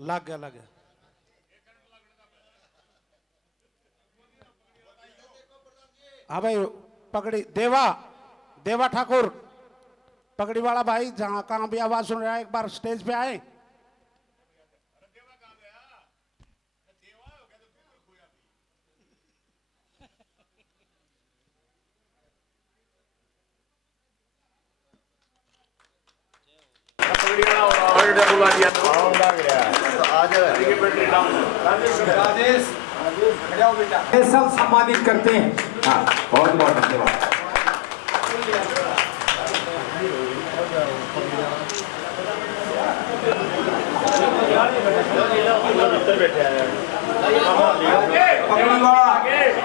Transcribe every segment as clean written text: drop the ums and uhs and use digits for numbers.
लग गया लग गया। हाँ भाई पगड़ी देवा, देवा ठाकुर पगड़ी वाला भाई, जहां कहां भी आवाज सुन रहा है एक बार स्टेज पे आए। ये सब सम्मानित करते हैं। हाँ, बहुत बहुत धन्यवाद। पगड़ी वाला,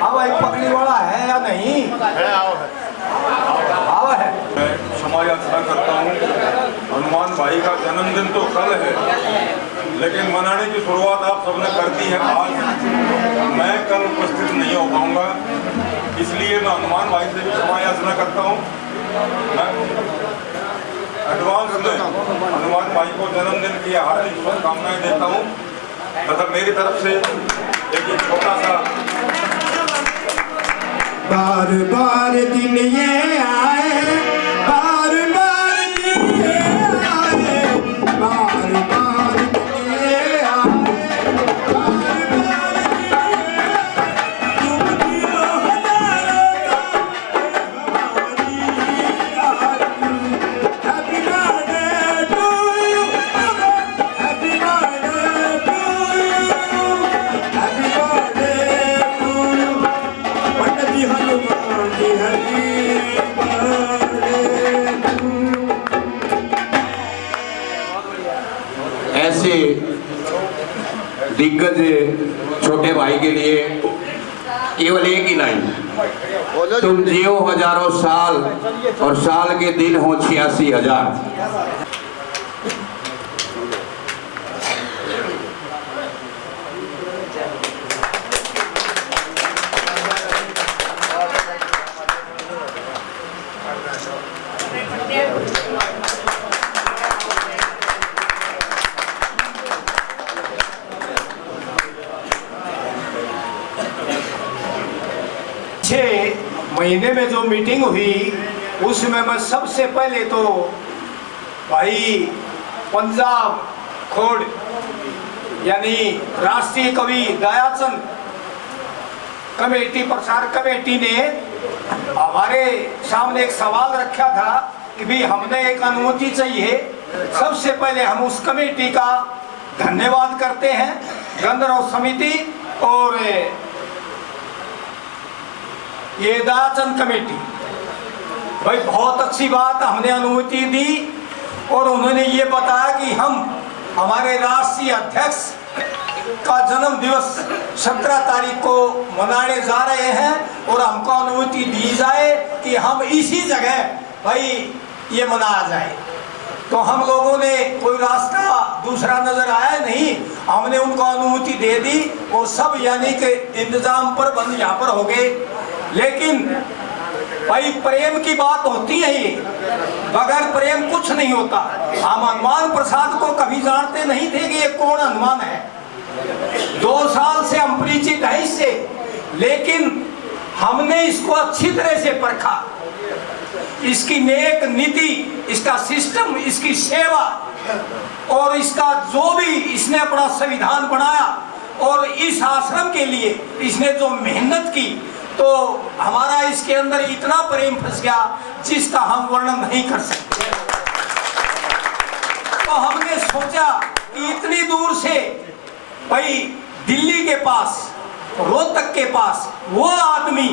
हाँ भाई पगड़ी वाला है या नहीं है? आओ है। मैं क्षमा याचना करता हूँ। हनुमान भाई का जन्मदिन तो कल है, लेकिन मनाने की शुरुआत आप सबने कर दी है आज। मैं कल उपस्थित नहीं हो पाऊंगा, इसलिए मैं हनुमान भाई से भी क्षमा याचना करता हूँ। मैं एडवांस में हनुमान भाई को जन्मदिन की हार्दिक शुभकामनाएं देता हूँ तथा मेरी तरफ से एक छोटा सा बार बार दिन ये आए, बार बार दिन ये आए, बार बार दिन ये आए, बार बार दिन ये आए, तुम दियो हजारों का हमारी आरती। Happy birthday to you, happy birthday to you, happy birthday to you. Pandit ji Hanuman ji happy birthday to you. ऐसे दिग्गज छोटे भाई के लिए केवल एक ही लाइन, तुम जियो हजारों साल और साल के दिन हो 86,000। महीने में जो मीटिंग हुई उसमें मैं सबसे पहले तो भाई पंजाब खोड़ यानी राष्ट्रीय कवि दयाचंद कमेटी, प्रसार कमेटी ने हमारे सामने एक सवाल रखा था कि भी हमने एक अनुमति चाहिए। सबसे पहले हम उस कमेटी का धन्यवाद करते हैं, गंधर्व समिति और ये दयाचंद कमेटी। भाई बहुत अच्छी बात, हमने अनुमति दी और उन्होंने ये बताया कि हम हमारे राष्ट्रीय अध्यक्ष का जन्म दिवस 17 तारीख को मनाने जा रहे हैं और हमको अनुमति दी जाए कि हम इसी जगह भाई ये मनाया जाए। तो हम लोगों ने कोई रास्ता दूसरा नजर आया नहीं, हमने उनको अनुमति दे दी और सब यानी कि इंतजाम पर बंद यहाँ पर हो गए। लेकिन भाई प्रेम की बात होती है, ये बगैर प्रेम कुछ नहीं होता। हम हनुमान प्रसाद को कभी जानते नहीं थे कि ये कौन हनुमान है, 2 साल से हम परिचित हैं इससे, लेकिन हमने इसको अच्छी तरह से परखा, इसकी नेक नीति, इसका सिस्टम, इसकी सेवा और इसका जो भी इसने अपना संविधान बनाया और इस आश्रम के लिए इसने जो मेहनत की, तो हमारा इसके अंदर इतना प्रेम फंस गया जिसका हम वर्णन नहीं कर सकते। तो हमने सोचा कि इतनी दूर से भाई दिल्ली के पास, रोहतक के पास वो आदमी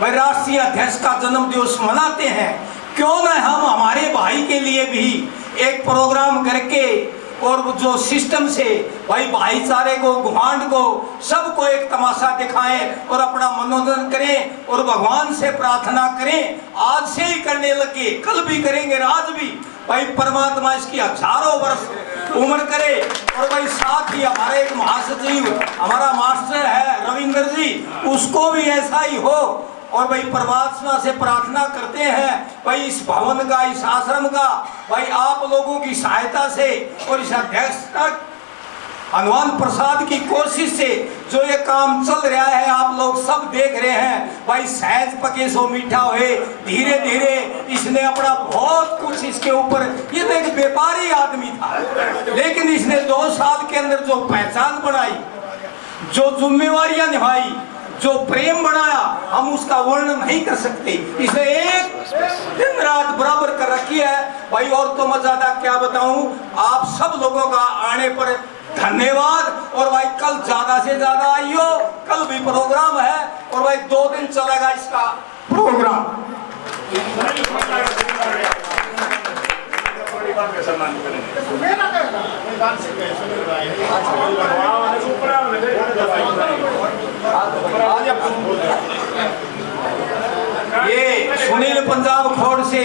भाई राष्ट्रीय अध्यक्ष का जन्म दिवस मनाते हैं, क्यों न हम हमारे भाई के लिए भी एक प्रोग्राम करके और जो सिस्टम से भाई भाईचारे को, गुहांड को, सबको एक तमाशा दिखाएं और अपना मनोरंजन करें और भगवान से प्रार्थना करें। आज से ही करने लगे, कल भी करेंगे, आज भी। भाई परमात्मा इसकी हजारों वर्ष उम्र करे। और भाई साथ ही हमारे एक महासचिव, हमारा मास्टर है रविंद्र जी, उसको भी ऐसा ही हो। और भाई परमात्मा से प्रार्थना करते हैं भाई इस भवन का, इस आश्रम का, भाई आप लोगों की सहायता से और इस अध्यक्ष तक हनुमान प्रसाद की कोशिश से जो ये काम चल रहा है, आप लोग सब देख रहे हैं भाई। सहज पके सो मीठा हुए, धीरे धीरे इसने अपना बहुत कुछ इसके ऊपर, ये तो एक व्यापारी आदमी था, लेकिन इसने 2 साल के अंदर जो पहचान बनाई, जो जिम्मेवारियां निभाई, जो प्रेम बनाया, हम उसका वर्णन नहीं कर सकते। इसने एक दिन रात बराबर कर रखी है भाई। और तो मैं ज्यादा क्या बताऊं, आप सब लोगों का आने पर धन्यवाद। और भाई कल ज्यादा से ज्यादा आइयो, कल भी प्रोग्राम है और भाई 2 दिन चलेगा इसका प्रोग्राम। ये सुनील पंजाब खोड़ से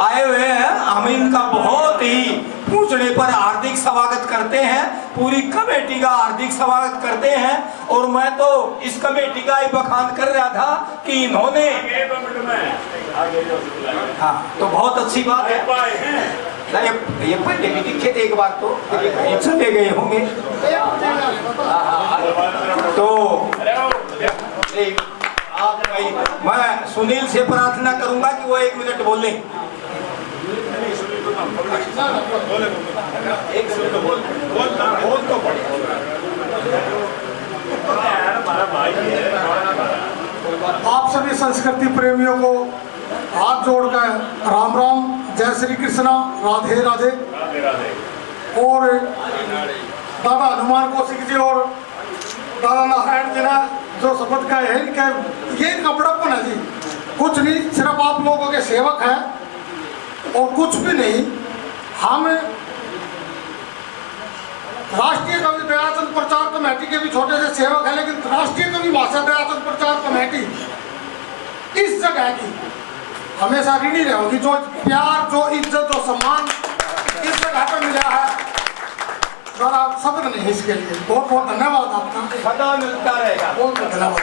आए हुए हैं, हम इनका बहुत ही पूछने पर हार्दिक स्वागत करते हैं, पूरी कमेटी का हार्दिक स्वागत करते हैं। और मैं तो इस कमेटी का ही बखान कर रहा था कि इन्होंने, हाँ तो बहुत अच्छी बात है। ये पहले भी दिखे थे एक बार, तो ये चले गए होंगे। तो मैं सुनील से प्रार्थना करूंगा कि वो 1 मिनट बोले। आप सभी संस्कृति प्रेमियों को हाथ जोड़कर राम राम, जय श्री कृष्णा, राधे राधे। और दादा हनुमान कौशिक जी और दादा नारायण जी ने जो शपथ का है, इनका ये इनका बड़प्पन है जी। कुछ नहीं, सिर्फ आप लोगों के सेवक हैं और कुछ भी नहीं। हम राष्ट्रीय कवि दयाचंद प्रचार कमेटी के भी छोटे से सेवक हैं, लेकिन राष्ट्रीय कवि भाषा दयाचंद प्रचार कमेटी इस जगह की हमेशा ऋणी रहेगी। जो प्यार, जो इज्जत, जो सम्मान इस जगह पर मिला है, जरा शब्द नहीं इसके लिए। बहुत बहुत धन्यवाद आपका, सदा मिलता रहेगा। बहुत बहुत धन्यवाद।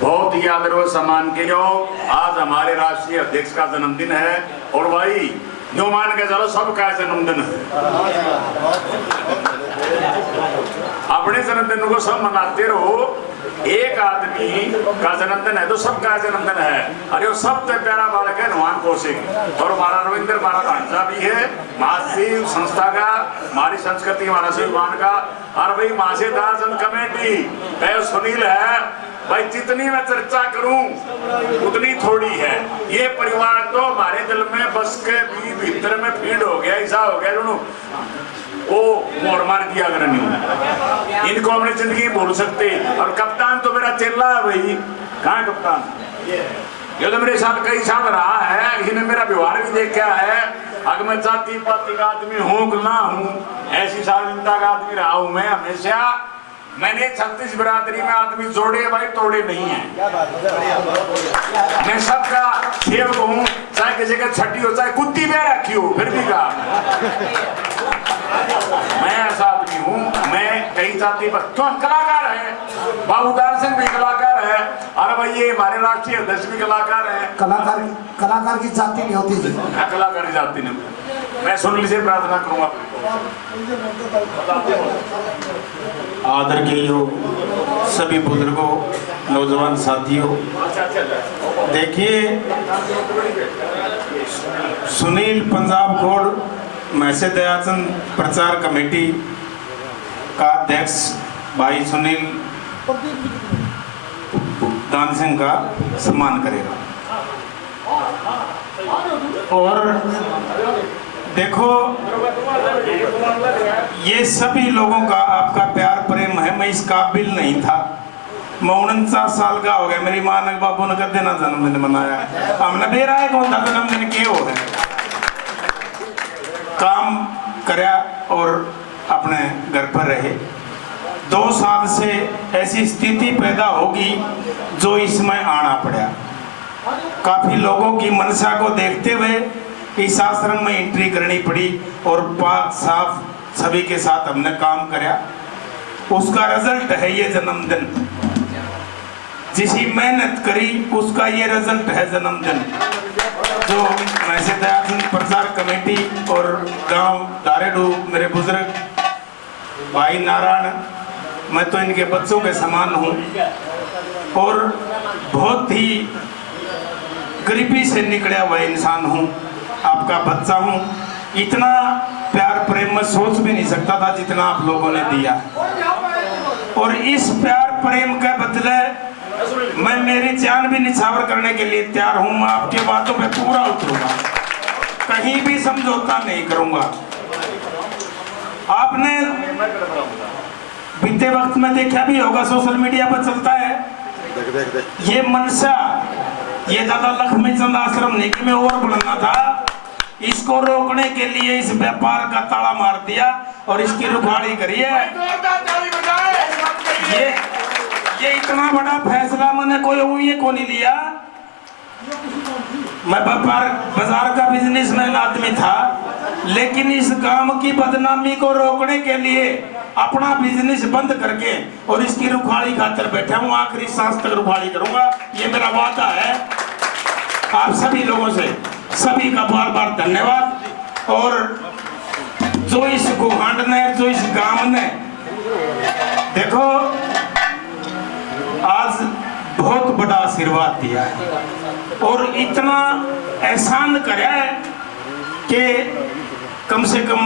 बहुत ही आदर व सम्मान के योग आज हमारे राष्ट्रीय अध्यक्ष का जन्मदिन है। और भाई जो मान के चलो सबका जन्मदिन है, अपने जन्मदिन को सब मनाते रहो। एक आदमी का जन्मदिन है तो सबका जन्मदिन है। अरे वो सबसे प्यारा बालक है हनुमान कौशिक। और हमारा रविंद्र हमारा भांजा भी है, महाशिव संस्था का, हमारी संस्कृति महाराष्ट्र विभाग का। और भाई महाशय दाचंद कमेटी है, सुनील है भाई। जितनी मैं चर्चा करूं उतनी थोड़ी है। ये परिवार तो हमारे दिल में बस के भी भीतर में फीड हो गया, ऐसा हो गया जो वो मोड़ मार दिया। अगर नहीं इनको अपनी जिंदगी भूल सकते। और कप्तान तो मेरा चेला है भाई। कहाँ कप्तान? ये तो मेरे साथ कई साल रहा है, इसने मेरा व्यवहार भी देखा है। अगर मैं जाति पाति का आदमी हूँ कि ना हूँ, ऐसी शालीनता का आदमी रहा हूँ मैं हमेशा। मैंने 36 बिरादरी में आदमी जोड़े भाई, तोड़े नहीं है। मैं सबका सेवक हूँ, चाहे किसी का छठी हो, चाहे कुत्ती में रखी हो, फिर भी कहा मैं ऐसा आदमी हूँ। मैं कई जाति पर तो कलाकार है, बाबूदार सिंह भी कलाकार है। अरे भाई ये हमारे राष्ट्रीय अध्यक्ष भी कलाकार है। कलाकार की जाति नहीं होती जी। कलाकार की जाति नहीं। मैं सुनील से प्रार्थना करूंगा। आदर के योग सभी बुजुर्गों, नौजवान साथियों, देखिए सुनील पंजाब खोड़ महसे दयाचंद प्रचार कमेटी का अध्यक्ष भाई सुनील दान सिंह का सम्मान करेगा। और देखो ये सभी लोगों का आपका प्यार प्रेम है। मैं इस काबिल नहीं था। मैं 49 साल का हो गया, मेरी माँ ने बाबू ने कदे ना जन्मदिन मनाया। हमने बेरा है कौन था जन्मदिन के हो है, काम करया और अपने घर पर रहे। 2 साल से ऐसी स्थिति पैदा होगी जो इसमें आना पड़ा। काफी लोगों की मनसा को देखते हुए इस आश्रम में एंट्री करनी पड़ी और पाक साफ सभी के साथ हमने काम करा। उसका रिजल्ट है ये जन्मदिन। जिसी मेहनत करी उसका ये रिजल्ट है जन्मदिन, जो महसे दयाचंद प्रचार कमेटी कमेटी और गांव दारेडू मेरे बुजुर्ग भाई नारायण, मैं तो इनके बच्चों के समान हूँ और बहुत ही गरीबी से निकला हुआ इंसान हूँ, आपका बच्चा हूँ। इतना प्यार प्रेम मैं सोच भी नहीं सकता था जितना आप लोगों ने दिया, और इस प्यार प्रेम के बदले मैं मेरी जान भी निछावर करने के लिए तैयार हूँ। मैं आपके बातों पे पूरा उतरूंगा, कहीं भी समझौता नहीं करूंगा। आपने बीते वक्त में देखा भी होगा, सोशल मीडिया पर चलता है ये मनसा, ये दादा लक्ष्मी चंद आश्रम निकी में और बुलाना था, इसको रोकने के लिए इस व्यापार का ताला मार दिया और इसकी रुखाड़ी करी है। ये इतना बड़ा फैसला मैंने कोई हुई को नहीं लिया। मैं बाजार का बिजनेसमैन आदमी था, लेकिन इस काम की बदनामी को रोकने के लिए अपना बिजनेस बंद करके और इसकी रुखाड़ी खातर बैठा हूँ। आखिरी सांस तक रुखाड़ी करूंगा, ये मेरा वादा है आप सभी लोगों से। सभी का बार बार धन्यवाद। और जो इस गुहांड ने, जो इस गांव ने, देखो आज बहुत बड़ा आशीर्वाद दिया है और इतना एहसान करा है कि कम से कम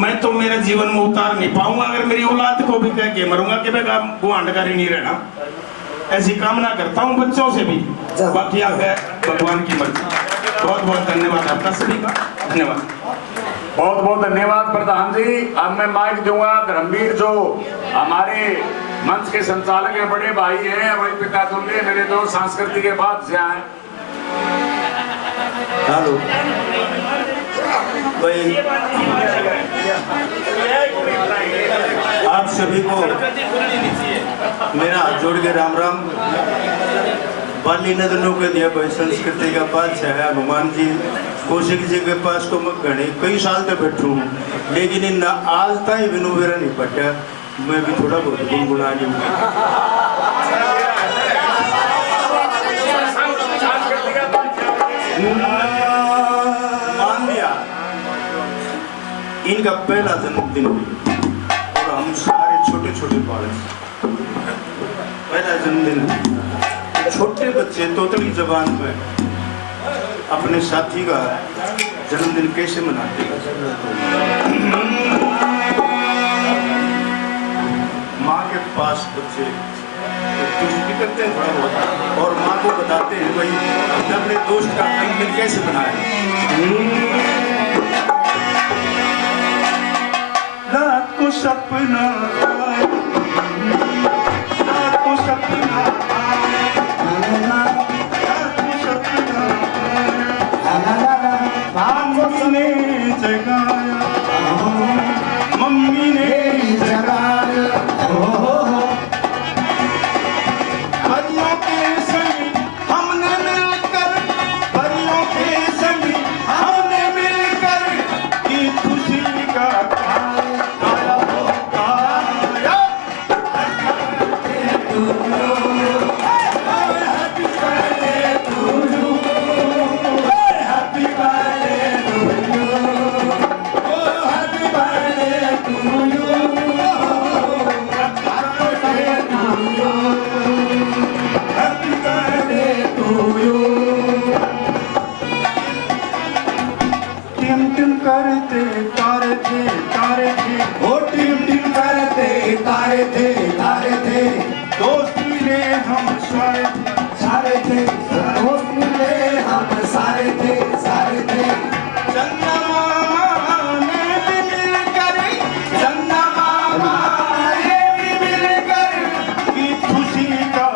मैं तो मेरे जीवन में उतार नहीं पाऊंगा। अगर मेरी औलाद को भी कह के मरूंगा कि मैं गुहांडकारी नहीं रहना, ऐसी कामना करता हूं बच्चों से भी। बाकी आगे भगवान की मर्जी। बहुत बहुत धन्यवाद आपका सभी का, धन्यवाद। बहुत बहुत धन्यवाद प्रधान जी। अब मैं माइक दूंगा धर्मवीर, जो हमारे मंच के संचालक हैं, बड़े भाई हैं, हमारे पिता तुल्य मेरे दो सांस्कृतिक के बाद से आए। हेलो भाई, आप सभी को मेरा हाथ जोड़ के राम राम। बाली नदनों के दिया भाई संस्कृति का बादशाह है हनुमान जी, कौशिक जी के पास तो मैं घने कई साल तक बैठू हूँ, लेकिन इन आज तक बिनु मेरा नहीं पटा। मैं भी थोड़ा बहुत गुनगुना लूँ। मान लिया इनका पहला जन्मदिन और हम सारे छोटे छोटे बालक, पहला जन्मदिन। छोटे बच्चे तोतली जबान में अपने साथी का जन्मदिन कैसे मनाते हैं। माँ के पास बच्चे कुछ भी करते हैं थोड़ा बहुत, और माँ को बताते हैं भाई हमने अपने दोस्त का जन्मदिन कैसे मनाया। रात को सपना मम्मी ने जगाया, परियों के संग हमने मिलकर, परियों के संग हमने मिलकर की खुशी का गाया हो गाया। करते तारे थे तारे थे, ओ टिम टिम करते तारे थे तारे थे, दोस्त मिले हम सारे सारे थे, दोस्त मिले हम सारे थे सारे थे। चंदा मामा ने भी मिलकर, चंदा मामा ने भी मिलकर की खुशी का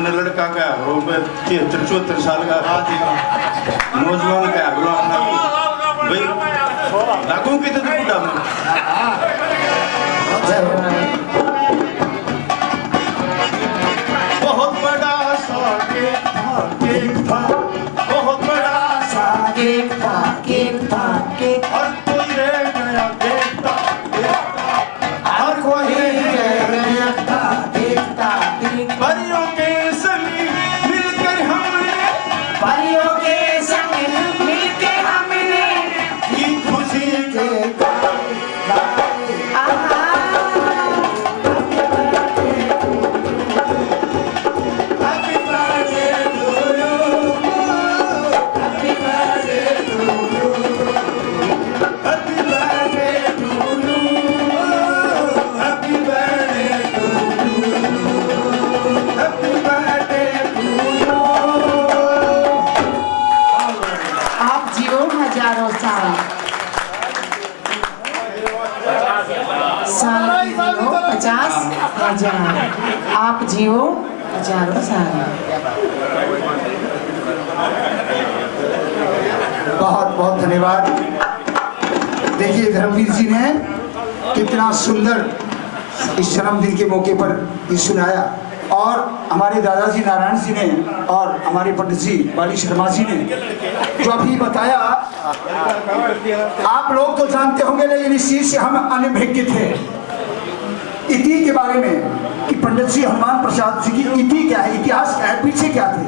मैंने लड़का का वो 73-74 साल का नौजवान का अगला अपना भाई लागू की तो बुढ़ा बहुत बड़ा सा केक था बहुत बड़ा सा केक था हर कोई रह गया देखता हर कोई परियों के संग मिलकर हमने की खुशी के आप जियो हजारों साल साल जियो 50,000 आप जियो हजारों साल। बहुत बहुत धन्यवाद। देखिए धर्मवीर जी ने कितना सुंदर इस जन्मदिन के मौके पर ये सुनाया और हमारे दादाजी नारायण जी ने और हमारे पंडित जी बाली शर्मा जी ने जो अभी बताया, आप लोग तो जानते होंगे लेकिन इस चीज से हम अनभिज्ञ थे इति के बारे में कि पंडित जी हनुमान प्रसाद जी की इति क्या है, इतिहास क्या है, पीछे क्या थे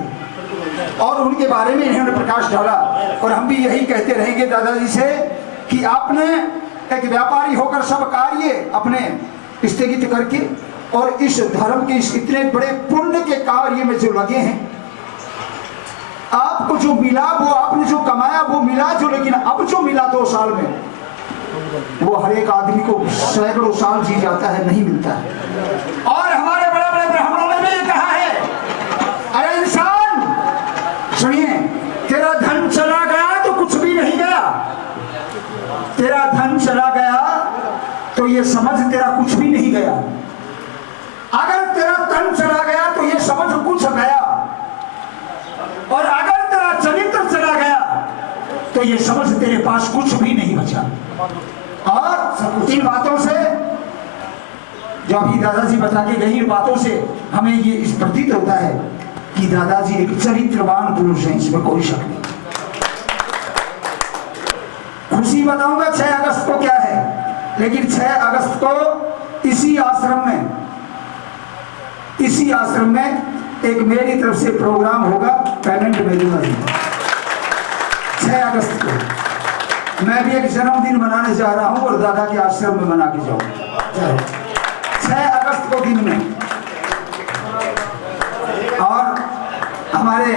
और उनके बारे में इन्होंने प्रकाश डाला। और हम भी यही कहते रहेंगे दादाजी से कि आपने एक व्यापारी होकर सब कार्य अपने स्थगित करके और इस धर्म के इस इतने बड़े पुण्य के कार्य में जो लगे हैं, आपको जो मिला वो आपने जो कमाया वो मिला जो, लेकिन अब जो मिला 2 साल में वो हर एक आदमी को सैकड़ों साल जी जाता है, नहीं मिलता है। और हमारे बड़े बड़े ब्राह्मणों ने भी कहा है, अरे इंसान सुनिए, तेरा धन चला गया तो कुछ भी नहीं गया, तेरा धन चला गया तो ये समझ तेरा कुछ भी नहीं गया, अगर तेरा तन चला गया तो ये समझ कुछ गया, और अगर तेरा चरित्र चला गया तो ये समझ तेरे पास कुछ भी नहीं बचा। और इन बातों से जो अभी दादाजी बता के गई, इन बातों से हमें ये इस प्रतीत होता है कि दादाजी एक चरित्रवान पुरुष है, इसमें कोई शक नहीं। खुशी बताऊंगा 6 अगस्त को क्या है, लेकिन 6 अगस्त को इसी आश्रम में एक मेरी तरफ से प्रोग्राम होगा, पेमेंट मिलूंगा 6 अगस्त को। मैं भी एक जन्मदिन मनाने जा रहा हूं और दादा के आश्रम में मना के जाऊंगा 6 अगस्त को दिन में। और हमारे